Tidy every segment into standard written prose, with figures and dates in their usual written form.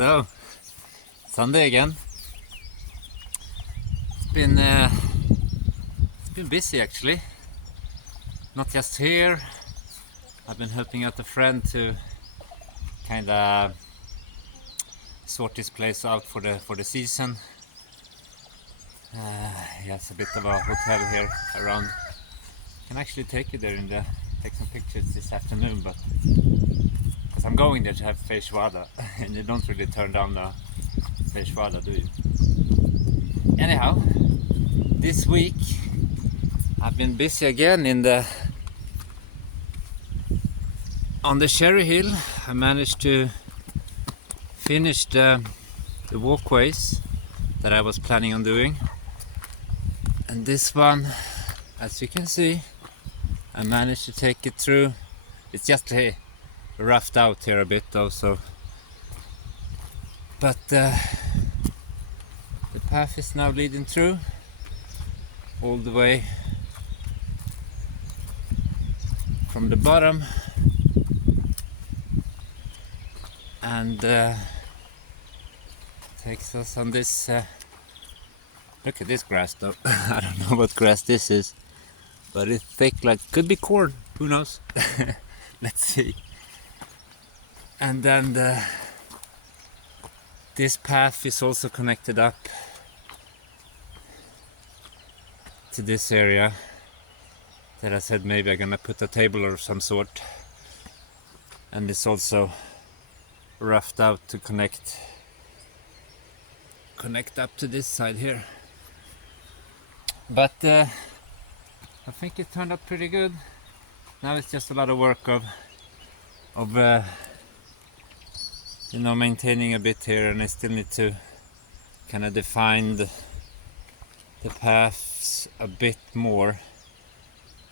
So, Sunday again. It's been busy actually. Not just here. I've been helping out a friend to kind of sort this place out for the season. He has a bit of a hotel here around. Can actually take you there take some pictures this afternoon, but because I'm going there to have feijoada, and you don't really turn down the feijoada, do you? Anyhow, this week I've been busy again on the Cherry Hill. I managed to finish the walkways that I was planning on doing, and this one, as you can see, I managed to take it through. It's just roughed out here a bit though, so but the path is now leading through all the way from the bottom, and takes us on this look at this grass though. I don't know what grass this is, but it's thick, like could be corn, who knows. Let's see. And then this path is also connected up to this area that I said maybe I'm gonna put a table of some sort, and it's also roughed out to connect up to this side here. But I think it turned out pretty good. Now it's just a lot of work of maintaining a bit here, and I still need to kind of define the paths a bit more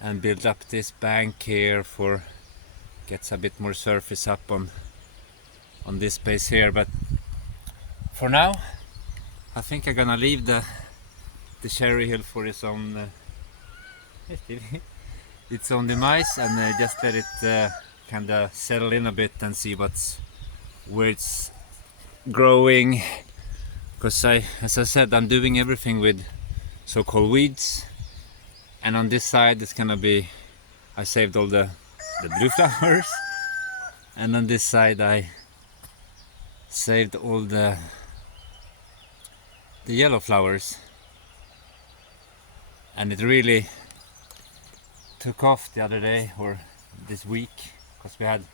and build up this bank here gets a bit more surface up on this space here. But for now I think I'm gonna leave the Cherry Hill for its own demise, and just let it kind of settle in a bit and see where it's growing, because as I said, I'm doing everything with so-called weeds, and on this side it's gonna be, I saved all the blue flowers, and on this side I saved all the yellow flowers, and it really took off the other day or this week, because we had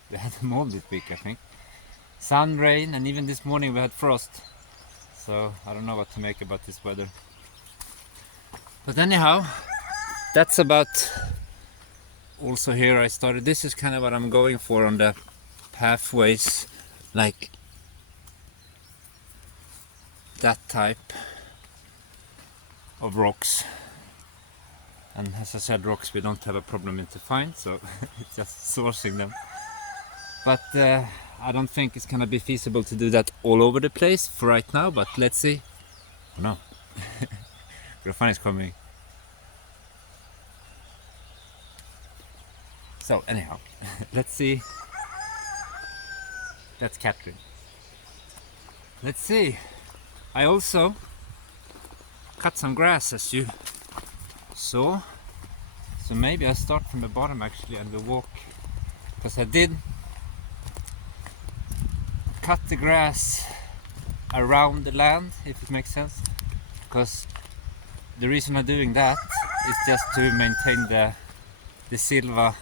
them all this week, I think. Sun, rain, and even this morning we had frost, so I don't know what to make about this weather. But anyhow, that's about also here I started. This is kind of what I'm going for on the pathways, like that type of rocks. And as I said, rocks we don't have a problem in to find, so it's just sourcing them. But I don't think it's gonna be feasible to do that all over the place for right now, but let's see. Oh no, Grafan is coming. So anyhow, let's see. That's Catherine. Let's see. I also cut some grass, as you saw. So maybe I start from the bottom actually, and we walk, because I did cut the grass around the land, if it makes sense, because the reason I'm doing that is just to maintain the silva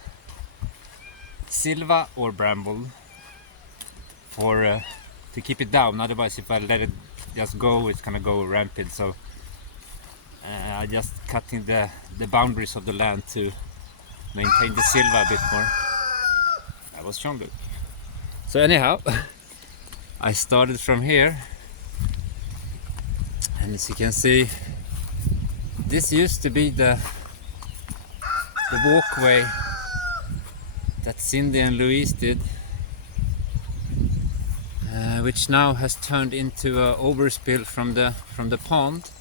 or bramble to keep it down. Otherwise, if I let it just go, it's gonna go rampant. So I just cutting the boundaries of the land to maintain the silva a bit more. That was strong. So anyhow, I started from here, and as you can see, this used to be the walkway that Cindy and Louise did, which now has turned into an overspill from the pond.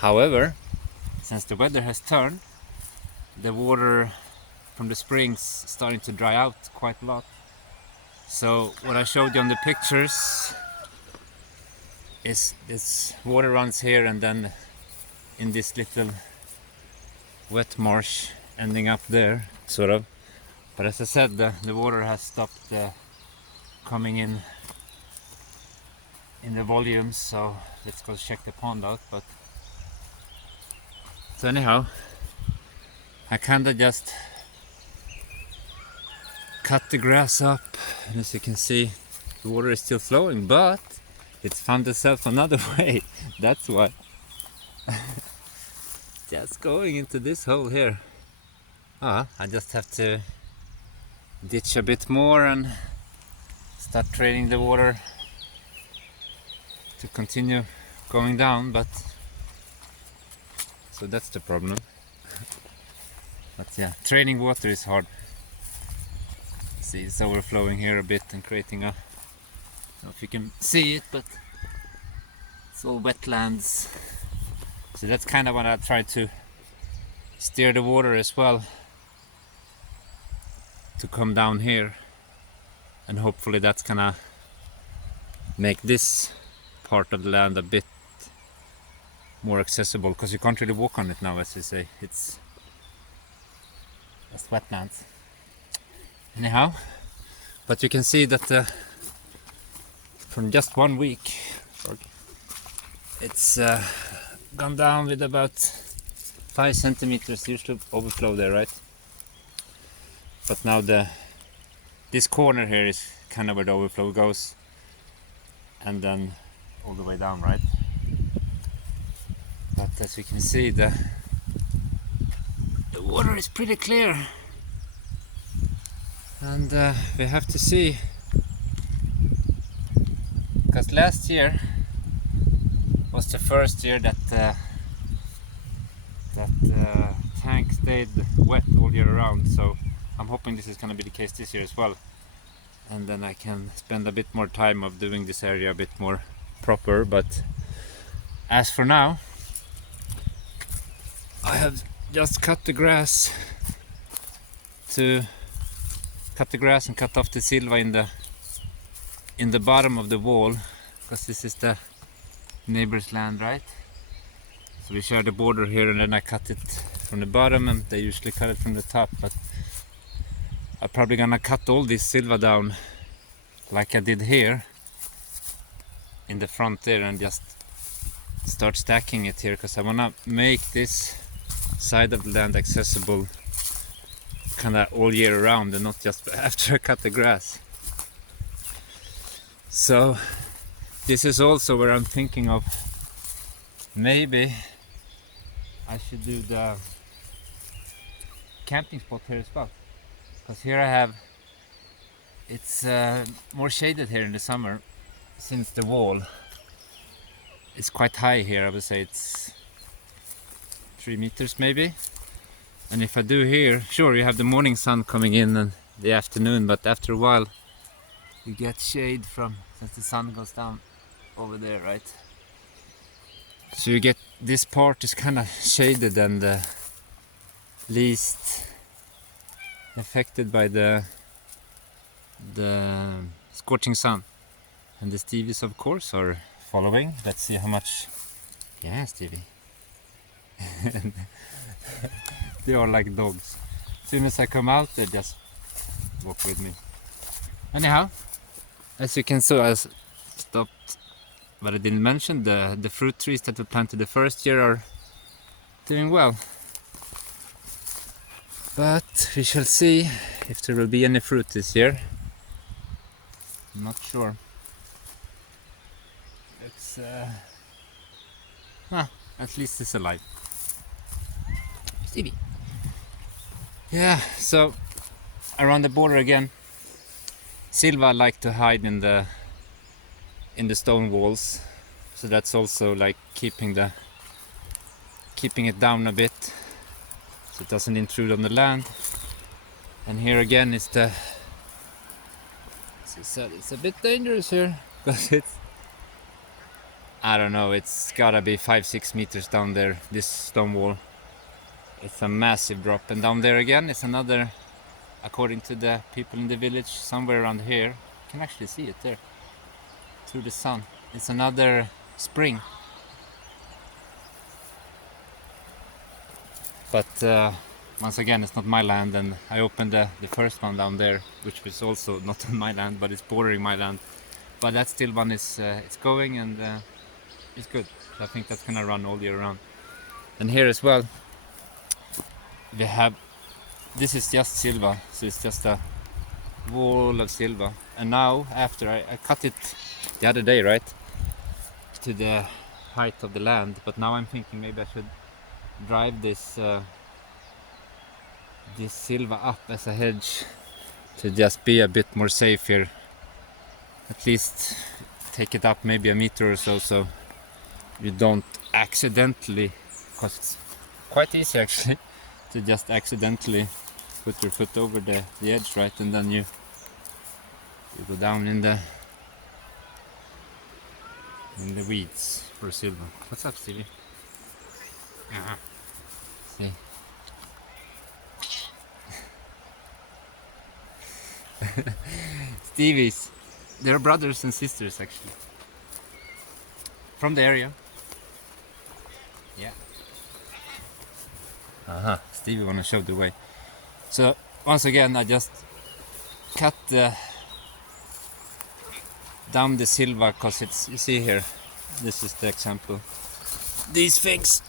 However, since the weather has turned, the water from the springs starting to dry out quite a lot. So what I showed you on the pictures is this water runs here and then in this little wet marsh ending up there, sort of. But as I said, the water has stopped coming in the volumes, so let's go check the pond out. But so anyhow, I kinda just cut the grass up, and as you can see, the water is still flowing, but it's found itself another way. That's why. Just going into this hole here. I just have to ditch a bit more and start training the water to continue going down, but so that's the problem. But yeah, training water is hard. See, it's overflowing here a bit and creating a, I don't know if you can see it, but it's all wetlands. So that's kind of what I try to steer the water as well to come down here, and hopefully that's gonna make this part of the land a bit more accessible, because you can't really walk on it now, as you say. It's wetlands. Anyhow, but you can see that from just 1 week it's gone down with about 5 centimeters. Usually overflow there, right? But now this corner here is kind of where the overflow goes, and then all the way down, right? But as you can see, the water is pretty clear, and we have to see, because last year was the first year that tank stayed wet all year around, so I'm hoping this is going to be the case this year as well, and then I can spend a bit more time of doing this area a bit more proper. But as for now, I have just cut the grass and cut off the silva in the bottom of the wall, because this is the neighbor's land, right? So we share the border here, and then I cut it from the bottom, and they usually cut it from the top, but I'm probably gonna cut all this silva down like I did here in the front there, and just start stacking it here, because I wanna make this side of the land accessible kinda all year around, and not just after I cut the grass. So this is also where I'm thinking of maybe I should do the camping spot here as well, because here I have, it's more shaded here in the summer, since the wall is quite high here. I would say it's 3 meters maybe, and if I do here, sure, you have the morning sun coming in and the afternoon, but after a while you get shade from, since the sun goes down over there, right? So you get, this part is kind of shaded and least affected by the scorching sun. And the Stevies, of course, are following. Let's see how much. Yeah, Stevie. They are like dogs. As soon as I come out, they just walk with me. Anyhow, as you can see, I stopped, but I didn't mention the fruit trees that we planted the first year are doing well. But we shall see if there will be any fruit this year. I'm not sure. It's at least it's alive. Stevie. Yeah, so around the border again, silva like to hide in the stone walls, so that's also like keeping it down a bit, so it doesn't intrude on the land. And here again is the, as I said, it's a bit dangerous here, because it's, I don't know, it's gotta be 5-6 meters down there, this stone wall. It's a massive drop, and down there again is another, according to the people in the village, somewhere around here, you can actually see it there through the sun. It's another spring. But once again, it's not my land, and I opened the first one down there, which was also not on my land, but it's bordering my land. But that still one is it's going, and it's good. I think that's gonna run all year round. And here as well, we have, this is just silva, so it's just a wall of silva. And now, after I cut it the other day, right, to the height of the land, but now I'm thinking maybe I should drive this this silva up as a hedge to just be a bit more safe here. At least take it up maybe a meter or so, so you don't accidentally, because it's quite easy actually to just accidentally put your foot over the edge, right, and then you go down in the weeds for silva. What's up, Stevie? See. Stevies, they're brothers and sisters actually, from the area. Yeah. Stevie wanna show the way. So once again, I just cut down the silva, because it's, you see here, this is the example. These things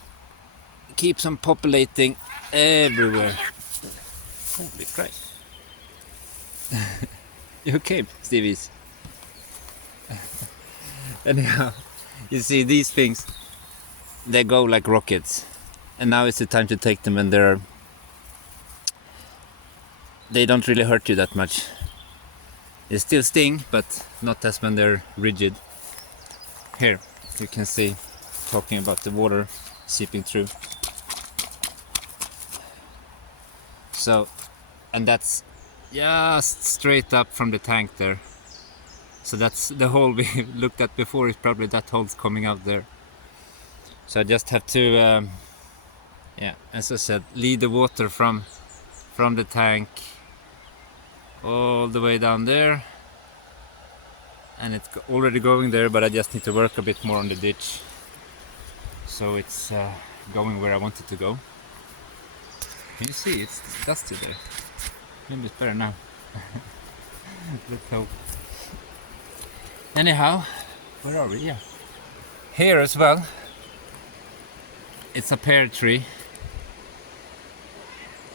keeps on populating everywhere. Holy Christ. You okay, Stevies? Anyhow, you see these things, they go like rockets, and now it's the time to take them, and they don't really hurt you that much. They still sting, but not as when they're rigid. Here you can see, talking about the water seeping through. So, and that's just straight up from the tank there. So that's the hole we looked at before, is probably that hole's coming out there. So I just have to, yeah, as I said, lead the water from the tank all the way down there, and it's already going there, but I just need to work a bit more on the ditch, so it's going where I want it to go. Can you see? It's dusty there. Maybe it's better now. Let's hope. Anyhow, where are we? Yeah. Here as well, it's a pear tree,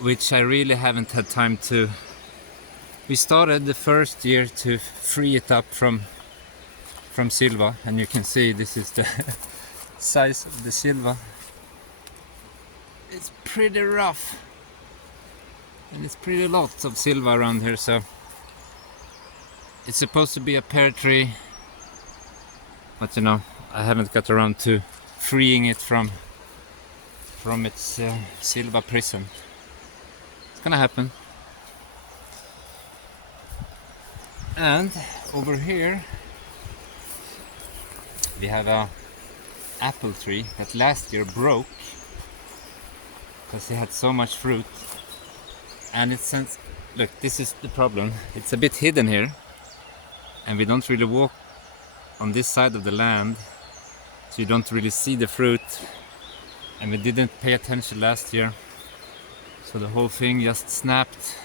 which I really haven't had time to. We started the first year to free it up from silva, and you can see this is the size of the silva. It's pretty rough, and it's pretty lots of silva around here, so it's supposed to be a pear tree, but you know, I haven't got around to freeing it from its silva prison. It's gonna happen. And over here we have a apple tree that last year broke because it had so much fruit, and it's since, look, this is the problem, it's a bit hidden here, and we don't really walk on this side of the land, so you don't really see the fruit, and we didn't pay attention last year, so the whole thing just snapped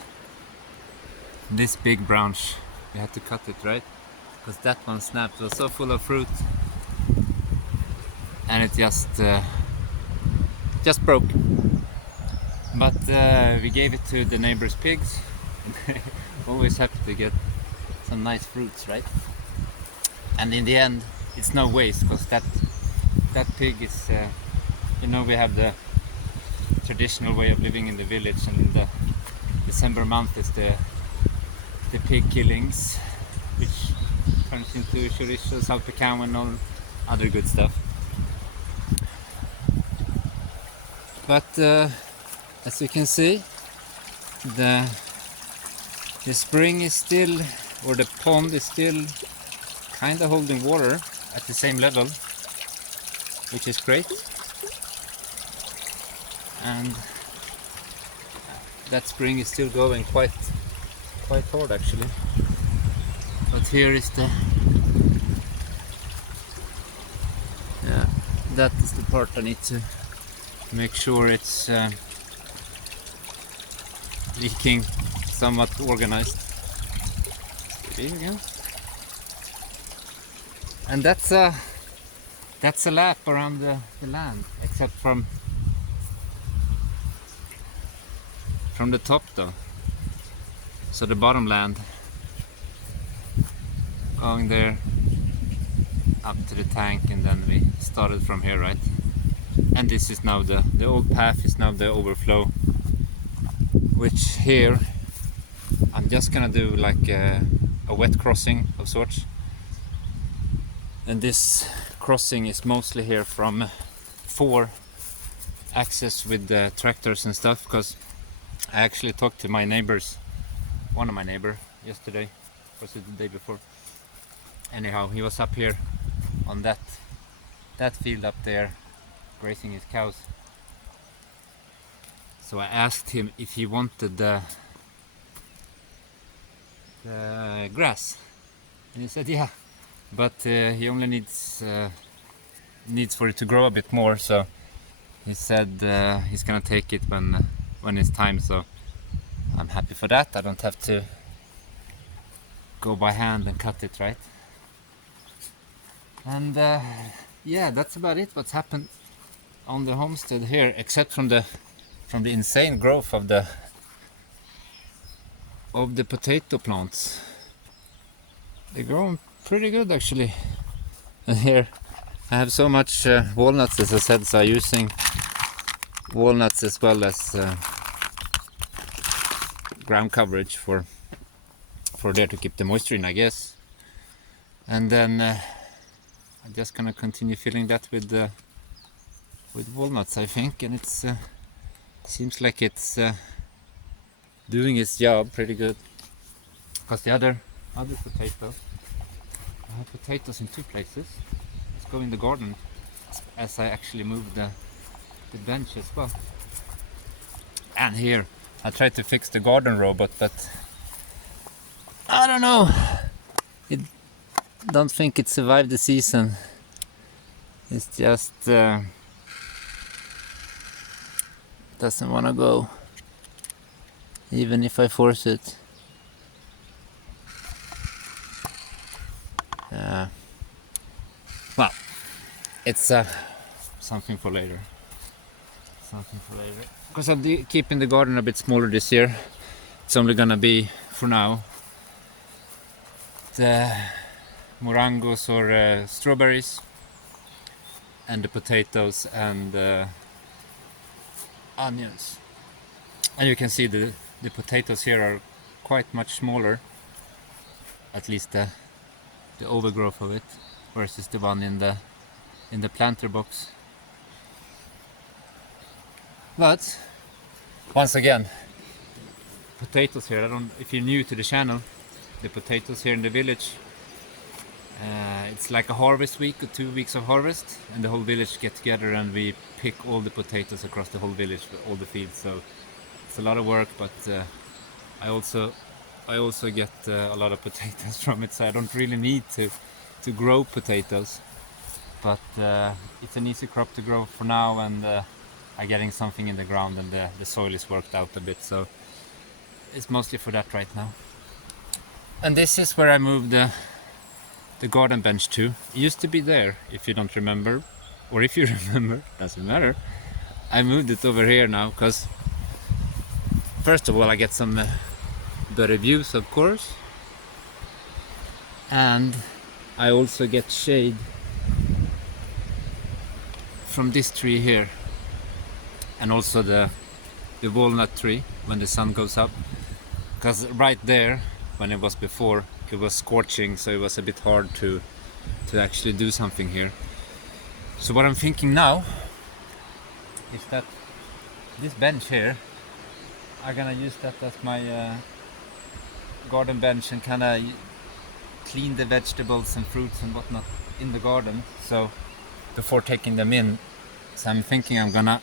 this big branch. We had to cut it, right? Because that one snapped. It was so full of fruit, and it just broke. But we gave it to the neighbor's pigs. Always happy to get some nice fruits, right? And in the end, it's no waste, because that pig is, you know, we have the traditional way of living in the village, and in the December month is the pig killings, which turns into chorizo, salpicão, and all other good stuff. But as you can see, the spring is still, or the pond is still kind of holding water at the same level, which is great. And that spring is still going quite hard actually. But here is the that is the part I need to make sure it's leaking somewhat organized. Again. And that's a lap around the land, except from the top though. So the bottom land going there up to the tank, and then we started from here, right? And this is now the old path is now the overflow, which here I'm just gonna do like a wet crossing of sorts. And this crossing is mostly here from 4 access with the tractors and stuff, because I actually talked to my neighbors, one of my neighbor yesterday, was it the day before? Anyhow, he was up here on that field up there grazing his cows. So I asked him if he wanted the grass, and he said yeah, but he only needs for it to grow a bit more. So he said he's gonna take it when it's time. So I'm happy for that. I don't have to go by hand and cut it, right? And yeah, that's about it. What's happened on the homestead here, except from the insane growth of the potato plants. They're growing pretty good actually. And here I have so much walnuts, as I said, so I'm using walnuts as well as ground coverage for there to keep the moisture in, I guess. And then I'm just gonna continue filling that with walnuts, I think, and it's seems like it's doing its job pretty good. Because the other potato, I have potatoes in 2 places. Let's go in the garden as I actually move the bench as well. And here I tried to fix the garden robot, but I don't know. Don't think it survived the season. It's just doesn't want to go, even if I force it. Well, it's something for later. Because I'm keeping the garden a bit smaller this year. It's only gonna be, for now, the morangos or strawberries, and the potatoes and onions. And you can see the potatoes here are quite much smaller, at least the overgrowth of it, versus the one in the planter box. But once again, potatoes here, if you're new to the channel, the potatoes here in the village, it's like a harvest week or 2 weeks of harvest, and the whole village get together and we pick all the potatoes across the whole village, all the fields. So it's a lot of work, but I also get a lot of potatoes from it, so I don't really need to grow potatoes. But it's an easy crop to grow for now, and I'm getting something in the ground, and the soil is worked out a bit, so it's mostly for that right now. And this is where I moved the garden bench to. It used to be there, if you don't remember, or if you remember, doesn't matter. I moved it over here now because first of all I get some better views, of course, and I also get shade from this tree here, and also the walnut tree when the sun goes up, because right there, when it was before, it was scorching, so it was a bit hard to actually do something here. So what I'm thinking now is that this bench here, I'm gonna use that as my garden bench, and kind of clean the vegetables and fruits and whatnot in the garden, so before taking them in. So I'm thinking I'm gonna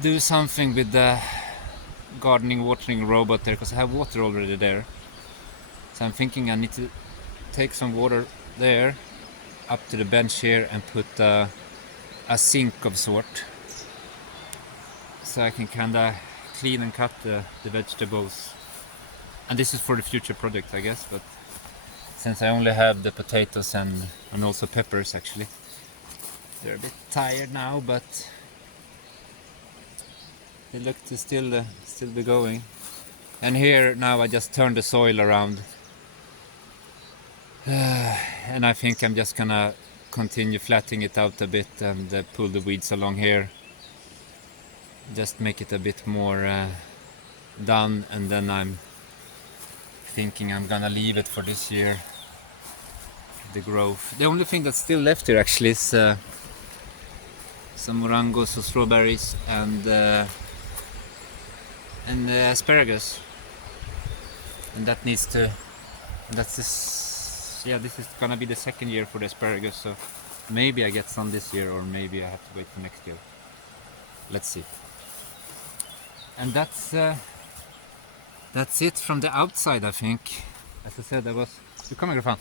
do something with the gardening watering robot there, because I have water already there. So I'm thinking I need to take some water there up to the bench here and put a sink of sort, so I can kinda clean and cut the vegetables. And this is for the future project, I guess, but since I only have the potatoes and also peppers, actually. They're a bit tired now, but they look to still be going. And here now I just turn the soil around, and I think I'm just gonna continue flattening it out a bit and pull the weeds along here. Just make it a bit more done, and then I'm thinking I'm gonna leave it for this year, the growth. The only thing that's still left here actually is some morangos or strawberries and asparagus, and that needs to. That's this. Yeah, this is gonna be the second year for the asparagus, so maybe I get some this year, or maybe I have to wait for next year. Let's see. And that's it from the outside, I think. As I said, Du kommer härifrån.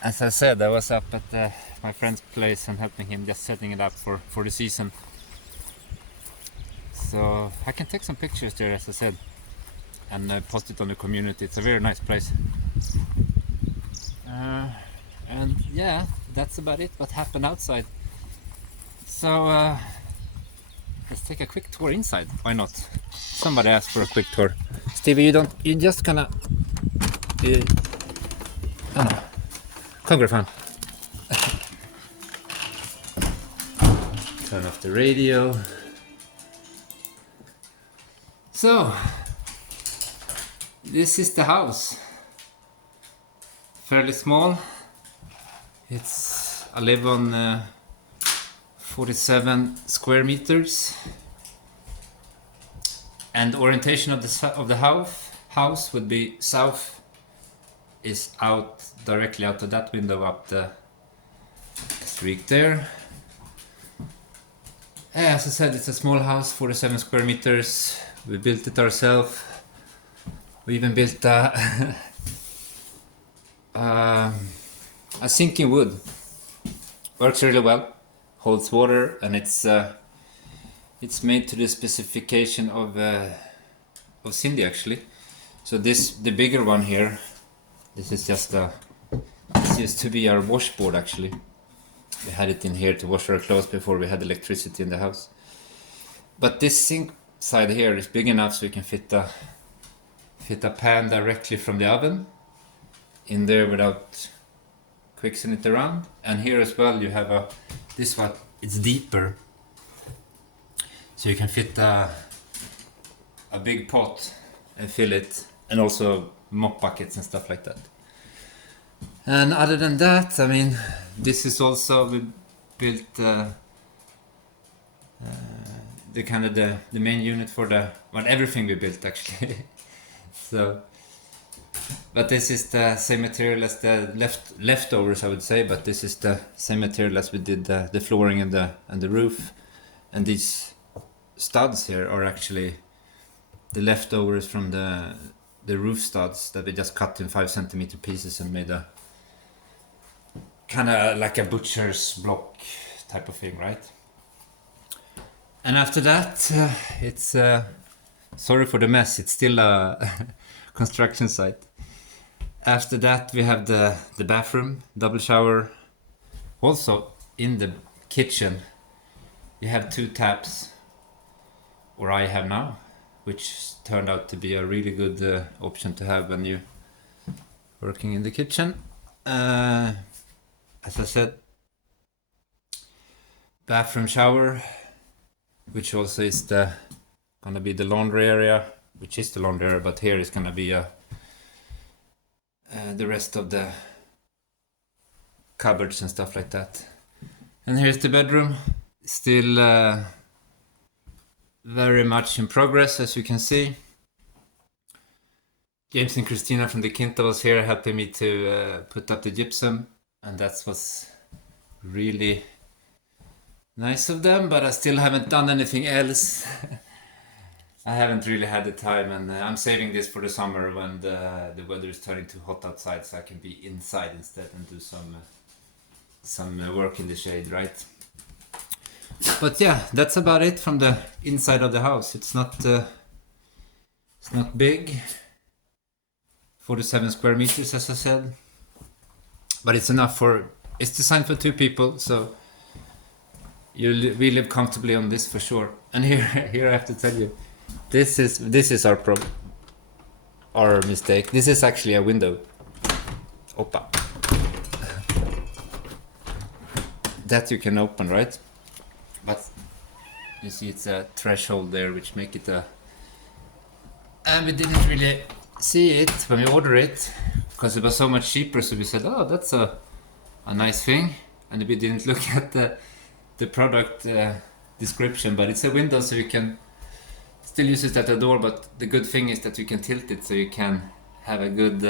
As I said, I was up at my friend's place and helping him just setting it up for the season. So I can take some pictures there, as I said, and post it on the community. It's a very nice place. And yeah, that's about it what happened outside. So let's take a quick tour inside. Why not? Somebody asked for a quick tour. Stevie, you just gonna Come Griffin. Turn off the radio. So this is the house. Fairly small. I live on 47 square meters, and orientation of the house would be south, is out directly out of that window up the street there. As I said, it's a small house, 47 square meters. We built it ourselves. We even built a sinking wood. Works really well, holds water, and it's made to the specification of Cindy actually. So the bigger one here, this used to be our washboard actually. We had it in here to wash our clothes before we had electricity in the house. But this sink side here is big enough so you can fit a pan directly from the oven in there without quicksing it around. And here as well you have this one, it's deeper, so you can fit a big pot and fill it, and also mop buckets and stuff like that. And other than that, I mean, this is also, we built the kind of the main unit for everything we built actually. So, but this is the same material as the leftovers, I would say. But this is the same material as we did the flooring and the roof. And these studs here are actually the leftovers from the roof studs that we just cut in 5 centimeter pieces and made a kind of like a butcher's block type of thing, right? And after that, it's sorry for the mess. It's still a construction site. After that, we have the bathroom, double shower. Also in the kitchen, you have 2 taps, or I have now, which turned out to be a really good option to have when you're working in the kitchen. As I said, bathroom shower, which also is gonna be the laundry area, which is the laundry area, but here is gonna be the rest of the cupboards and stuff like that. And here's the bedroom, still very much in progress, as you can see. James and Christina from the Quinta was here helping me to put up the gypsum, and that was really nice of them, but I still haven't done anything else. I haven't really had the time, and I'm saving this for the summer when the weather is turning too hot outside, so I can be inside instead and do some work in the shade, right? But yeah, that's about it from the inside of the house. It's not big, 47 square meters, as I said, but it's enough for. It's designed for 2 people, so we live comfortably on this for sure. And here I have to tell you, this is our mistake. This is actually a window. Opa. That you can open, right? But you see it's a threshold there which make it a. And we didn't really see it when we ordered it because it was so much cheaper, so we said, oh, that's a nice thing, and we didn't look at the product description, but it's a window, so you can still use it at the door, but the good thing is that you can tilt it so you can have a good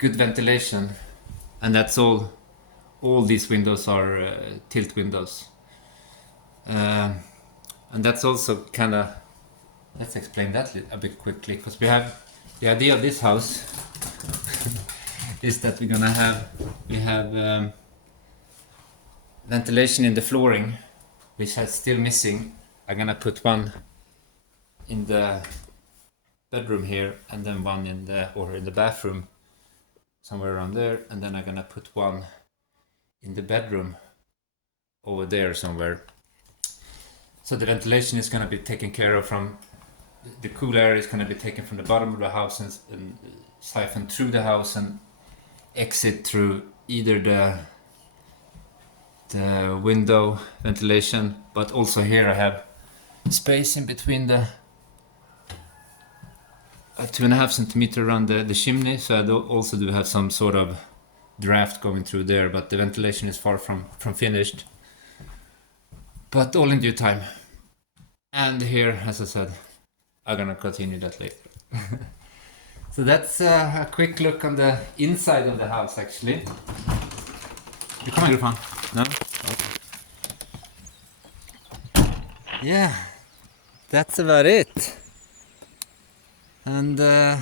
ventilation, and that's all these windows are tilt windows, and that's also kind of, let's explain that a bit quickly, because we have the idea of this house is that we have ventilation in the flooring, which is still missing. I'm gonna put one in the bedroom here, and then one in the bathroom somewhere around there, and then I'm gonna put one in the bedroom over there somewhere. So the ventilation is gonna be taken care of from the cool air is gonna be taken from the bottom of the house and siphoned through the house and exit through either the window ventilation, but also here I have space in between the 2.5 centimeter around the chimney, so I also do have some sort of draft going through there, but the ventilation is far from finished, but all in due time. And here, as I said, I'm gonna continue that later. So that's a quick look on the inside of the house, actually. You come here, no? Okay. Yeah, that's about it. And yeah,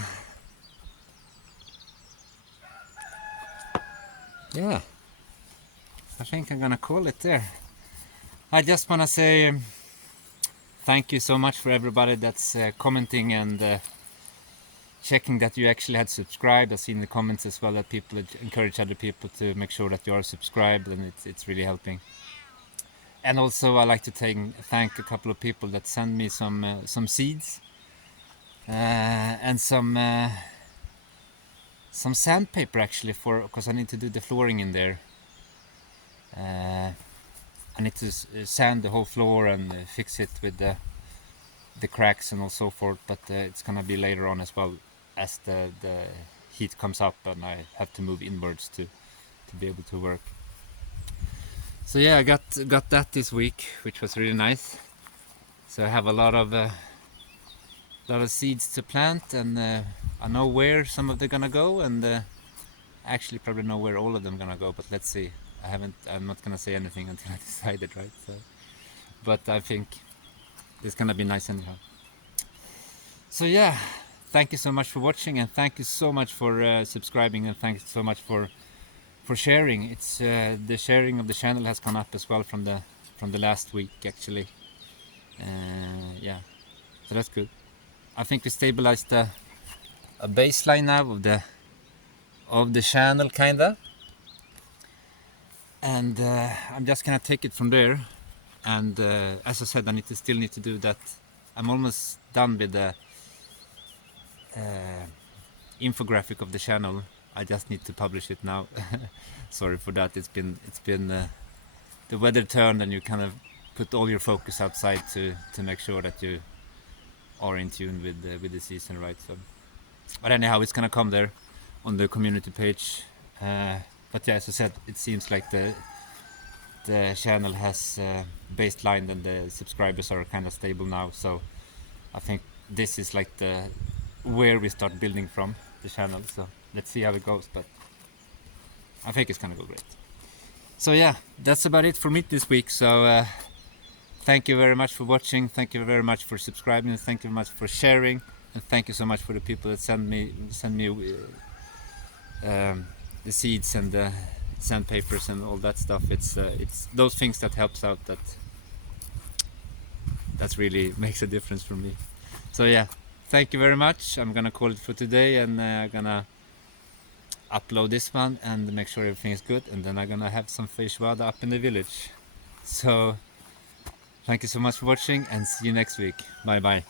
I think I'm gonna call it there. I just wanna say thank you so much for everybody that's commenting and checking that you actually had subscribed. I've seen the comments as well that people encourage other people to make sure that you are subscribed, and it's really helping. And also I like to thank a couple of people that send me some seeds and some sandpaper, actually, because I need to do the flooring in there. I need to sand the whole floor and fix it with the cracks and so forth, but it's gonna be later on as well, as the heat comes up and I have to move inwards to be able to work. So yeah, I got that this week, which was really nice. So I have a lot of seeds to plant, and I know where some of them gonna go, and actually probably know where all of them gonna go, but let's see. I'm not gonna say anything until I decided, right? So, but I think it's gonna be nice anyhow. So yeah, thank you so much for watching, and thank you so much for subscribing, and thank you so much for sharing. It's the sharing of the channel has gone up as well from the last week, actually. Yeah, so that's good. I think we stabilized a baseline now of the channel, kinda, and I'm just gonna take it from there. And as I said, I still need to do that. I'm almost done with the infographic of the channel. I just need to publish it now. Sorry for that. It's been the weather turned, and you kind of put all your focus outside to make sure that you are in tune with the season, right? So, but anyhow, it's gonna come there on the community page. But yeah, as I said, it seems like the channel has baseline, and the subscribers are kind of stable now. So I think this is like where we start building from the channel. So let's see how it goes, but I think it's gonna go great. So yeah, that's about it for me this week. So thank you very much for watching. Thank you very much for subscribing. Thank you very much for sharing, and thank you so much for the people that send me the seeds and the sandpapers and all that stuff. It's those things that helps out. That's really makes a difference for me. So yeah, thank you very much. I'm gonna call it for today, and I'm gonna upload this one and make sure everything is good, and then I'm gonna have some feijoada up in the village. So thank you so much for watching, and see you next week. Bye bye.